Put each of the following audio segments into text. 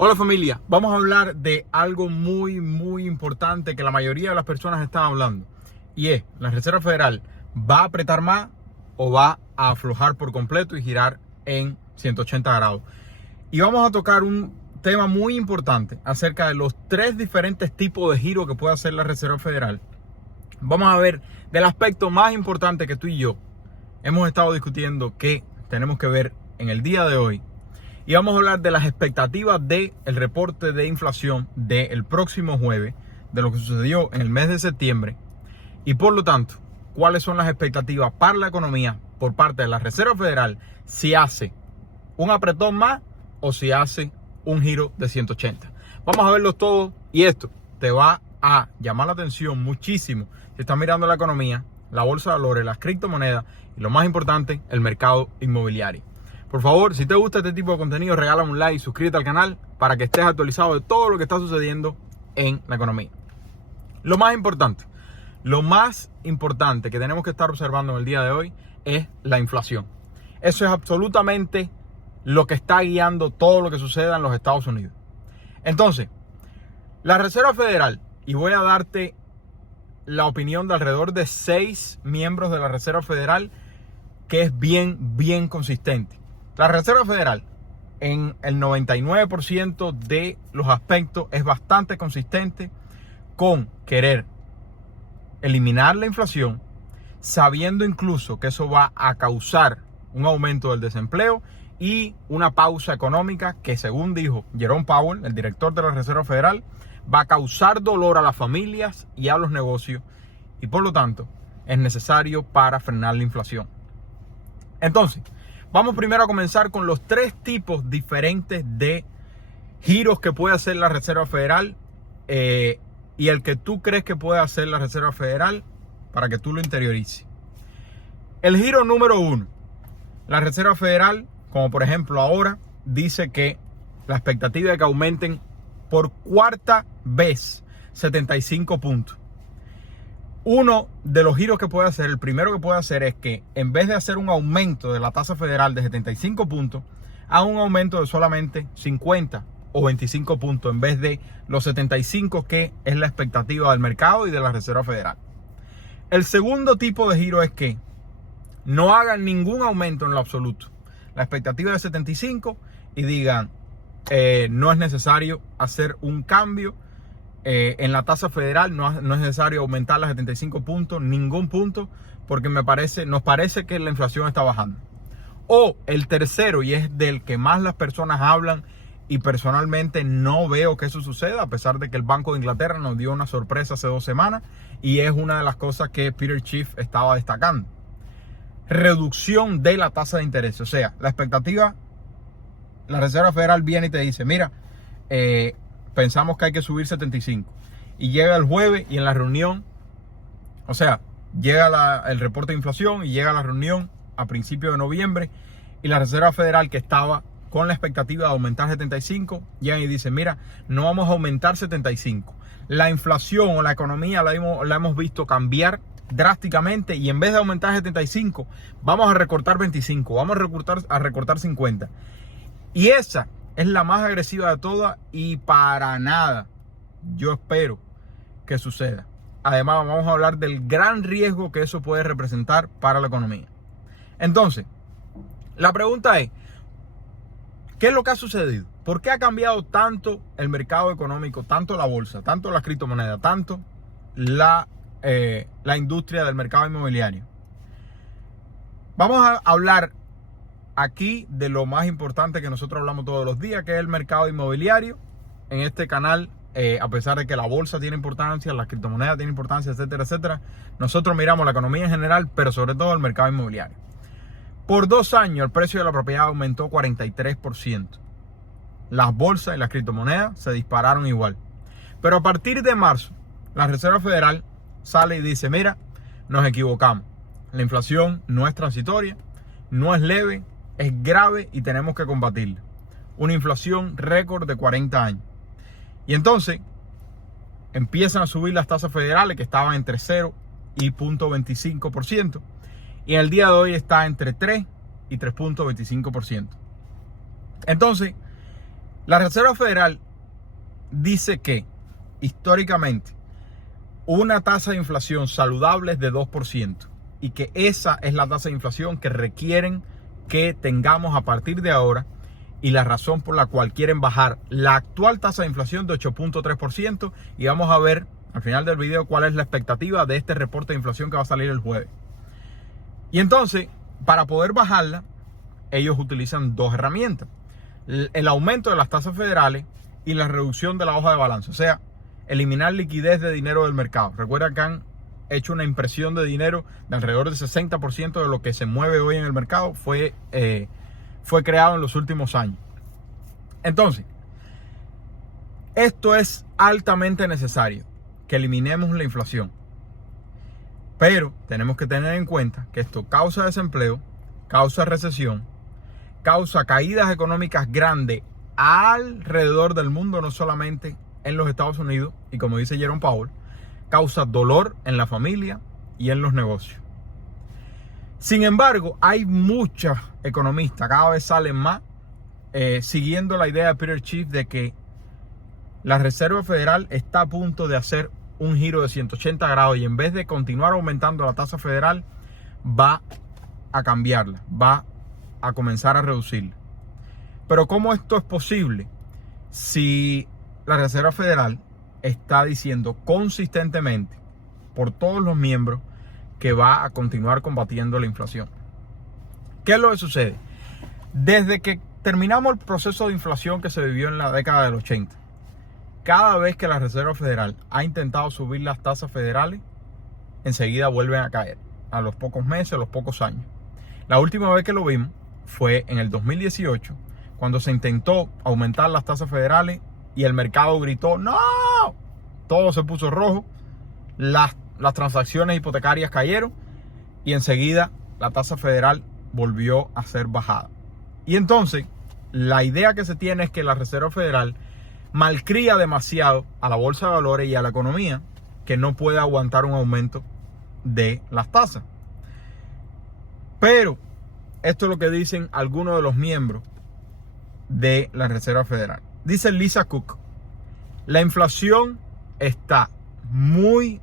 Hola familia, vamos a hablar de algo muy importante que la mayoría de las personas están hablando, y es: ¿la Reserva Federal va a apretar más o va a aflojar por completo y girar en 180 grados? Y vamos a tocar un tema muy importante acerca de los tres diferentes tipos de giro que puede hacer la Reserva Federal. Vamos a ver del aspecto más importante que tú y yo hemos estado discutiendo, que tenemos que ver en el día de hoy. Y vamos a hablar de las expectativas del reporte de inflación del próximo jueves, de lo que sucedió en el mes de septiembre. Y por lo tanto, cuáles son las expectativas para la economía por parte de la Reserva Federal, si hace un apretón más o si hace un giro de 180. Vamos a verlos todos, y esto te va a llamar la atención muchísimo si estás mirando la economía, la bolsa de valores, las criptomonedas y, lo más importante, el mercado inmobiliario. Por favor, si te gusta este tipo de contenido, regálame un like y suscríbete al canal para que estés actualizado de todo lo que está sucediendo en la economía. Lo más importante que tenemos que estar observando en el día de hoy es la inflación. Eso es absolutamente lo que está guiando todo lo que suceda en los Estados Unidos. Entonces, la Reserva Federal, y voy a darte la opinión de alrededor de 6 miembros de la Reserva Federal, que es bien consistente. La Reserva Federal, en el 99% de los aspectos, es bastante consistente con querer eliminar la inflación, sabiendo incluso que eso va a causar un aumento del desempleo y una pausa económica que, según dijo Jerome Powell, el director de la Reserva Federal, va a causar dolor a las familias y a los negocios, y por lo tanto es necesario para frenar la inflación. Entonces, vamos primero a comenzar con los tres tipos diferentes de giros que puede hacer la Reserva Federal, y el que tú crees que puede hacer la Reserva Federal para que tú lo interiorices. El giro número 1. La Reserva Federal, como por ejemplo ahora, dice que la expectativa de que aumenten por cuarta vez 75 puntos. Uno de los giros que puede hacer, el primero que puede hacer, es que en vez de hacer un aumento de la tasa federal de 75 puntos, haga un aumento de solamente 50 o 25 puntos en vez de los 75 que es la expectativa del mercado y de la Reserva Federal. El segundo tipo de giro es que no hagan ningún aumento en lo absoluto. La expectativa es 75 y digan no es necesario hacer un cambio en la tasa federal, no es necesario aumentar las 75 puntos, ningún punto, porque nos parece que la inflación está bajando. O el tercero, y es del que más las personas hablan, y personalmente no veo que eso suceda, a pesar de que el Banco de Inglaterra nos dio una sorpresa hace 2 semanas, y es una de las cosas que Peter Schiff estaba destacando: reducción de la tasa de interés. O sea, la expectativa, la Reserva Federal viene y te dice: mira, pensamos que hay que subir 75. Y llega el jueves y en la reunión, o sea, llega el reporte de inflación y llega la reunión a principios de noviembre, y la Reserva Federal, que estaba con la expectativa de aumentar 75, llega y dice: mira, no vamos a aumentar 75. La inflación o la economía la hemos visto cambiar drásticamente, y en vez de aumentar 75, vamos a recortar 25, vamos a recortar 50. Y esa es la más agresiva de todas, y para nada yo espero que suceda. Además, vamos a hablar del gran riesgo que eso puede representar para la economía. Entonces, la pregunta es: ¿qué es lo que ha sucedido? ¿Por qué ha cambiado tanto el mercado económico, tanto la bolsa, tanto las criptomonedas, tanto la industria del mercado inmobiliario? Vamos a hablar aquí de lo más importante que nosotros hablamos todos los días, que es el mercado inmobiliario. En este canal, a pesar de que la bolsa tiene importancia, las criptomonedas tienen importancia, etcétera, nosotros miramos la economía en general, pero sobre todo el mercado inmobiliario. Por 2 años el precio de la propiedad aumentó 43%. Las bolsas y las criptomonedas se dispararon igual. Pero a partir de marzo, la Reserva Federal sale y dice: mira, nos equivocamos. La inflación no es transitoria, no es leve, es grave y tenemos que combatirla. Una inflación récord de 40 años. Y entonces empiezan a subir las tasas federales, que estaban entre 0 y 0.25%. Y en el día de hoy está entre 3 y 3.25%. Entonces, La Reserva Federal dice que históricamente una tasa de inflación saludable es de 2% y que esa es la tasa de inflación que requieren que tengamos a partir de ahora, y la razón por la cual quieren bajar la actual tasa de inflación de 8.3%, y vamos a ver al final del video cuál es la expectativa de este reporte de inflación que va a salir el jueves. Y entonces, para poder bajarla, ellos utilizan dos herramientas: el aumento de las tasas federales y la reducción de la hoja de balance, o sea, eliminar liquidez de dinero del mercado. Recuerda que han hecho una impresión de dinero de alrededor del 60% de lo que se mueve hoy en el mercado fue creado en los últimos años. Entonces, esto es altamente necesario, que eliminemos la inflación. Pero tenemos que tener en cuenta que esto causa desempleo, causa recesión, causa caídas económicas grandes alrededor del mundo, no solamente en los Estados Unidos, y como dice Jerome Powell, causa dolor en la familia y en los negocios. Sin embargo, hay muchos economistas, cada vez salen más, siguiendo la idea de Peter Schiff de que la Reserva Federal está a punto de hacer un giro de 180 grados y en vez de continuar aumentando la tasa federal, va a cambiarla, va a comenzar a reducirla. Pero ¿cómo esto es posible si la Reserva Federal está diciendo consistentemente por todos los miembros que va a continuar combatiendo la inflación? ¿Qué es lo que sucede? Desde que terminamos el proceso de inflación que se vivió en la década del 80, cada vez que la Reserva Federal ha intentado subir las tasas federales, enseguida vuelven a caer, a los pocos meses, a los pocos años. La última vez que lo vimos fue en el 2018, cuando se intentó aumentar las tasas federales y el mercado gritó ¡no! Todo se puso rojo, las transacciones hipotecarias cayeron y enseguida la tasa federal volvió a ser bajada. Y entonces la idea que se tiene es que la Reserva Federal malcría demasiado a la bolsa de valores y a la economía, que no puede aguantar un aumento de las tasas. Pero esto es lo que dicen algunos de los miembros de la Reserva Federal. Dice Lisa Cook: la inflación está muy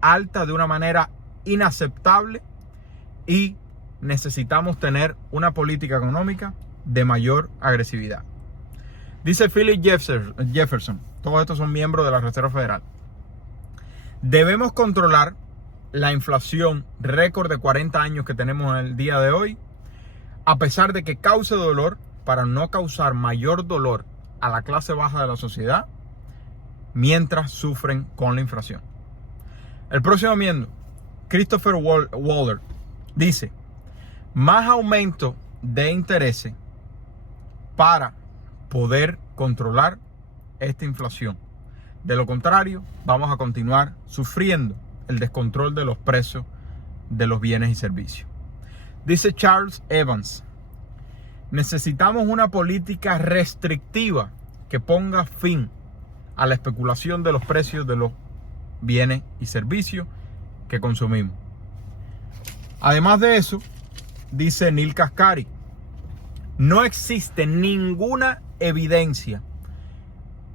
alta de una manera inaceptable y necesitamos tener una política económica de mayor agresividad. Dice Philip Jefferson, todos estos son miembros de la Reserva Federal: debemos controlar la inflación récord de 40 años que tenemos en el día de hoy, a pesar de que cause dolor, para no causar mayor dolor a la clase baja de la sociedad mientras sufren con la inflación. El próximo miembro, Christopher Waller, dice: más aumento de intereses para poder controlar esta inflación. De lo contrario, vamos a continuar sufriendo el descontrol de los precios de los bienes y servicios. Dice Charles Evans: necesitamos una política restrictiva que ponga fin a la especulación de los precios de los bienes y servicios que consumimos. Además de eso, dice Neil Kashkari: no existe ninguna evidencia,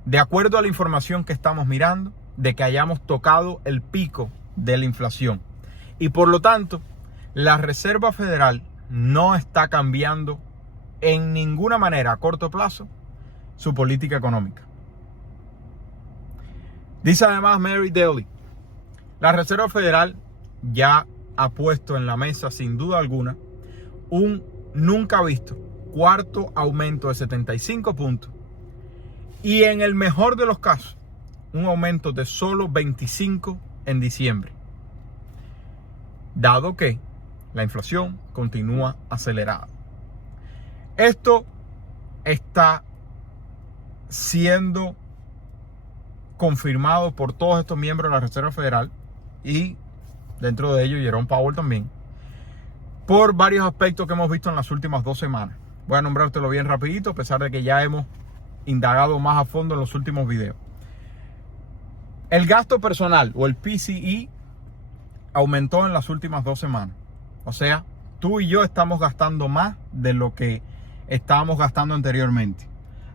de acuerdo a la información que estamos mirando, de que hayamos tocado el pico de la inflación. Y por lo tanto, la Reserva Federal no está cambiando en ninguna manera a corto plazo su política económica. Dice además Mary Daly: la Reserva Federal ya ha puesto en la mesa, sin duda alguna, un nunca visto cuarto aumento de 75 puntos y, en el mejor de los casos, un aumento de solo 25 en diciembre, dado que la inflación continúa acelerada. Esto está siendo confirmado por todos estos miembros de la Reserva Federal y dentro de ellos Jerome Powell también, por varios aspectos que hemos visto en las últimas 2 semanas. Voy a nombrártelo bien rapidito, a pesar de que ya hemos indagado más a fondo en los últimos videos. El gasto personal o el PCE aumentó en las últimas 2 semanas. O sea, tú y yo estamos gastando más de lo que estábamos gastando anteriormente.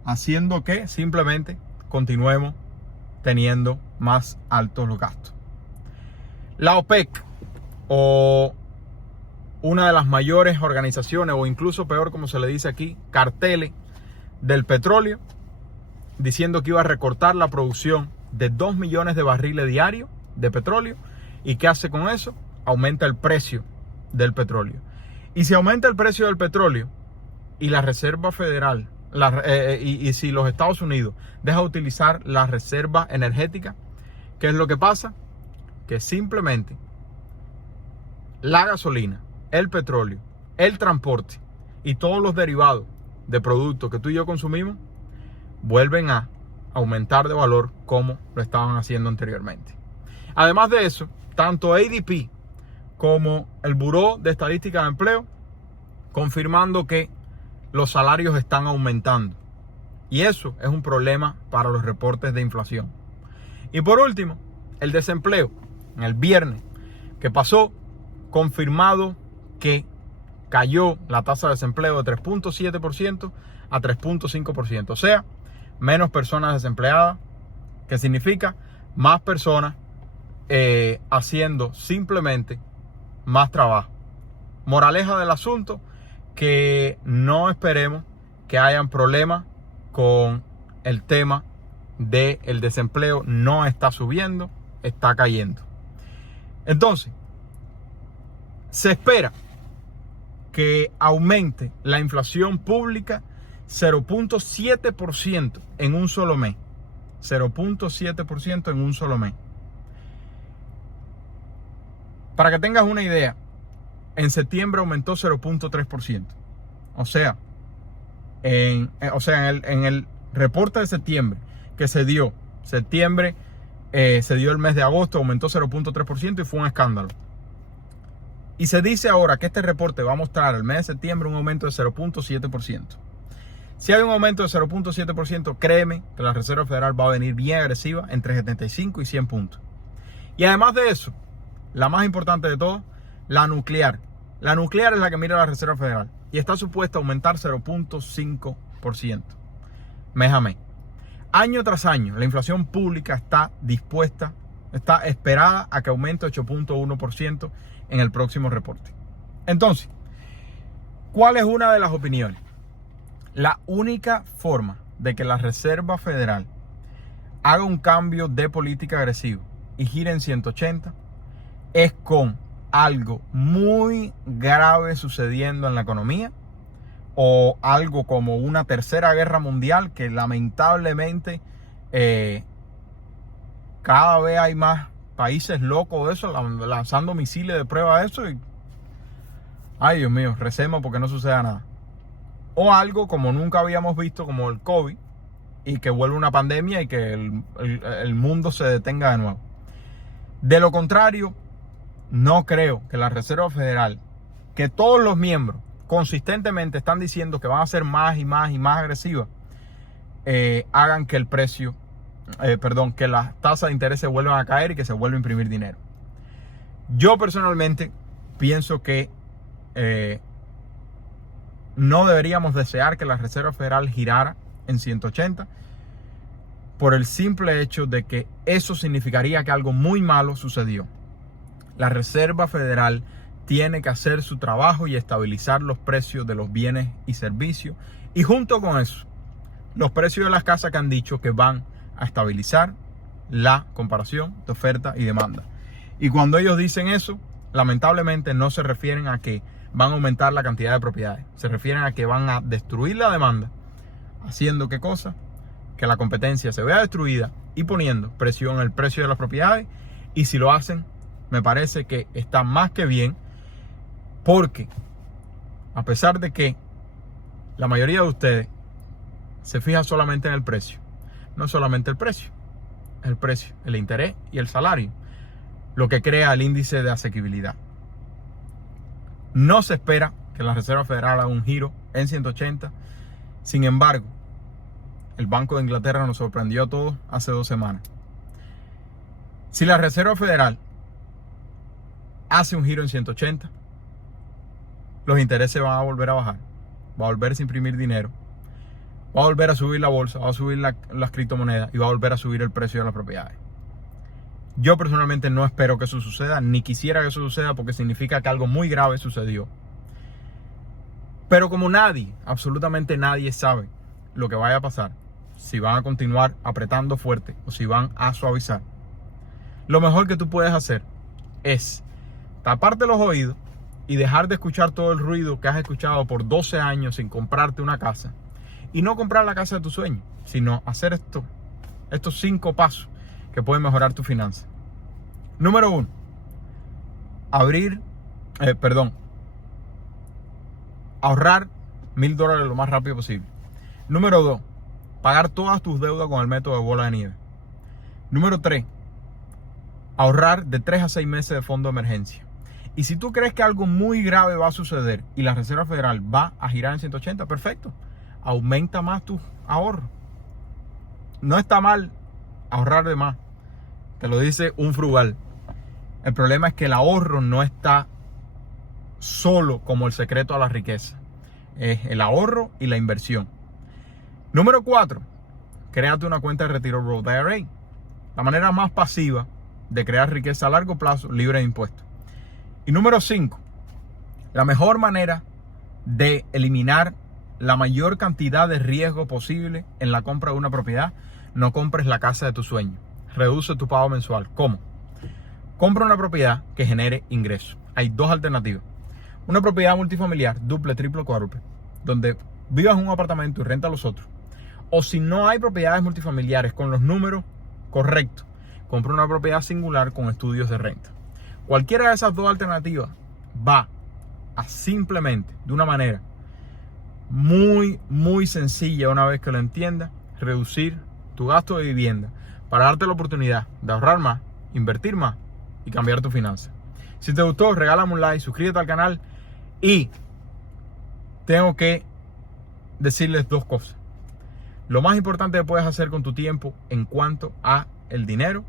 haciendo que simplemente continuemos teniendo más altos los gastos. La OPEC, o una de las mayores organizaciones, o incluso peor como se le dice aquí, carteles del petróleo, diciendo que iba a recortar la producción de 2 millones de barriles diarios de petróleo. ¿Y qué hace con eso? Aumenta el precio del petróleo. Y si aumenta el precio del petróleo y la Reserva Federal, y si los Estados Unidos deja de utilizar la reserva energética, ¿qué es lo que pasa? Que simplemente la gasolina, el petróleo, el transporte y todos los derivados de productos que tú y yo consumimos vuelven a aumentar de valor como lo estaban haciendo anteriormente. Además de eso, tanto ADP como el Buró de Estadística de Empleo confirmando que los salarios están aumentando. Y eso es un problema para los reportes de inflación. Y por último, el desempleo. En el viernes que pasó, confirmado que cayó la tasa de desempleo de 3.7% a 3.5%. O sea, menos personas desempleadas, que significa más personas haciendo simplemente más trabajo. Moraleja del asunto, que no esperemos que hayan problemas con el tema del desempleo. No está subiendo, está cayendo. Entonces, se espera que aumente la inflación pública 0.7% en un solo mes. 0.7% en un solo mes. Para que tengas una idea, en septiembre aumentó 0.3%. O sea, en el reporte de septiembre que se dio, se dio el mes de agosto, aumentó 0.3% y fue un escándalo. Y se dice ahora que este reporte va a mostrar el mes de septiembre un aumento de 0.7%. Si hay un aumento de 0.7%, créeme que la Reserva Federal va a venir bien agresiva entre 75 y 100 puntos. Y además de eso, la más importante de todo, la nuclear. La nuclear es la que mira la Reserva Federal y está supuesta a aumentar 0.5% mes a mes. Año tras año, la inflación pública está esperada a que aumente 8.1% en el próximo reporte. Entonces, ¿cuál es una de las opiniones? La única forma de que la Reserva Federal haga un cambio de política agresivo y gire en 180 es con algo muy grave sucediendo en la economía, o algo como una tercera guerra mundial, que lamentablemente cada vez hay más países locos de eso, lanzando misiles de prueba de eso, y ay Dios mío, recemos porque no suceda nada. O algo como nunca habíamos visto, como el COVID, y que vuelva una pandemia y que el mundo se detenga de nuevo. De lo contrario, no creo que la Reserva Federal, que todos los miembros consistentemente están diciendo que van a ser más y más y más agresivas, hagan que que las tasas de interés se vuelvan a caer y que se vuelva a imprimir dinero. Yo personalmente pienso que no deberíamos desear que la Reserva Federal girara en 180 por el simple hecho de que eso significaría que algo muy malo sucedió. La Reserva Federal tiene que hacer su trabajo y estabilizar los precios de los bienes y servicios. Y junto con eso, los precios de las casas que han dicho que van a estabilizar la comparación de oferta y demanda. Y cuando ellos dicen eso, lamentablemente no se refieren a que van a aumentar la cantidad de propiedades. Se refieren a que van a destruir la demanda, haciendo ¿qué cosa? Que la competencia se vea destruida y poniendo presión en el precio de las propiedades. Y si lo hacen, me parece que está más que bien, porque a pesar de que la mayoría de ustedes se fija solamente en el precio, no es solamente el precio, el interés y el salario, lo que crea el índice de asequibilidad. No se espera que la Reserva Federal haga un giro en 180. Sin embargo, el Banco de Inglaterra nos sorprendió a todos hace 2 semanas. Si la Reserva Federal hace un giro en 180, los intereses van a volver a bajar, va a volverse a imprimir dinero, va a volver a subir la bolsa, va a subir las criptomonedas y va a volver a subir el precio de las propiedades. Yo personalmente no espero que eso suceda, ni quisiera que eso suceda porque significa que algo muy grave sucedió. Pero como nadie, absolutamente nadie sabe lo que vaya a pasar, si van a continuar apretando fuerte o si van a suavizar, lo mejor que tú puedes hacer es taparte los oídos y dejar de escuchar todo el ruido que has escuchado por 12 años sin comprarte una casa. Y no comprar la casa de tus sueños, sino hacer estos 5 pasos que pueden mejorar tu finanza. Número 1, ahorrar $1,000 lo más rápido posible. Número 2, pagar todas tus deudas con el método de bola de nieve. Número 3, ahorrar de 3 a 6 meses de fondo de emergencia. Y si tú crees que algo muy grave va a suceder y la Reserva Federal va a girar en 180, perfecto. Aumenta más tus ahorros. No está mal ahorrar de más. Te lo dice un frugal. El problema es que el ahorro no está solo como el secreto a la riqueza. Es el ahorro y la inversión. Número 4, créate una cuenta de retiro Roth IRA. La manera más pasiva de crear riqueza a largo plazo libre de impuestos. Y número 5, la mejor manera de eliminar la mayor cantidad de riesgo posible en la compra de una propiedad: no compres la casa de tus sueños. Reduce tu pago mensual. ¿Cómo? Compra una propiedad que genere ingresos. Hay 2 alternativas. Una propiedad multifamiliar, duple, triple, cuádruple, donde vivas en un apartamento y renta a los otros. O si no hay propiedades multifamiliares con los números correctos, compra una propiedad singular con estudios de renta. Cualquiera de esas 2 alternativas va a simplemente, de una manera muy sencilla, una vez que lo entiendas, reducir tu gasto de vivienda para darte la oportunidad de ahorrar más, invertir más y cambiar tu finanza. Si te gustó, regálame un like, suscríbete al canal y tengo que decirles 2 cosas. Lo más importante que puedes hacer con tu tiempo en cuanto a el dinero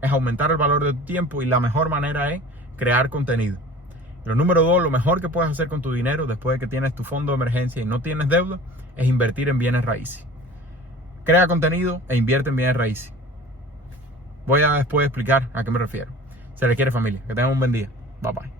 es aumentar el valor de tu tiempo, y la mejor manera es crear contenido. Lo número 2, lo mejor que puedes hacer con tu dinero después de que tienes tu fondo de emergencia y no tienes deuda, es invertir en bienes raíces. Crea contenido e invierte en bienes raíces. Voy a después explicar a qué me refiero. Se les quiere, familia. Que tengan un buen día. Bye bye.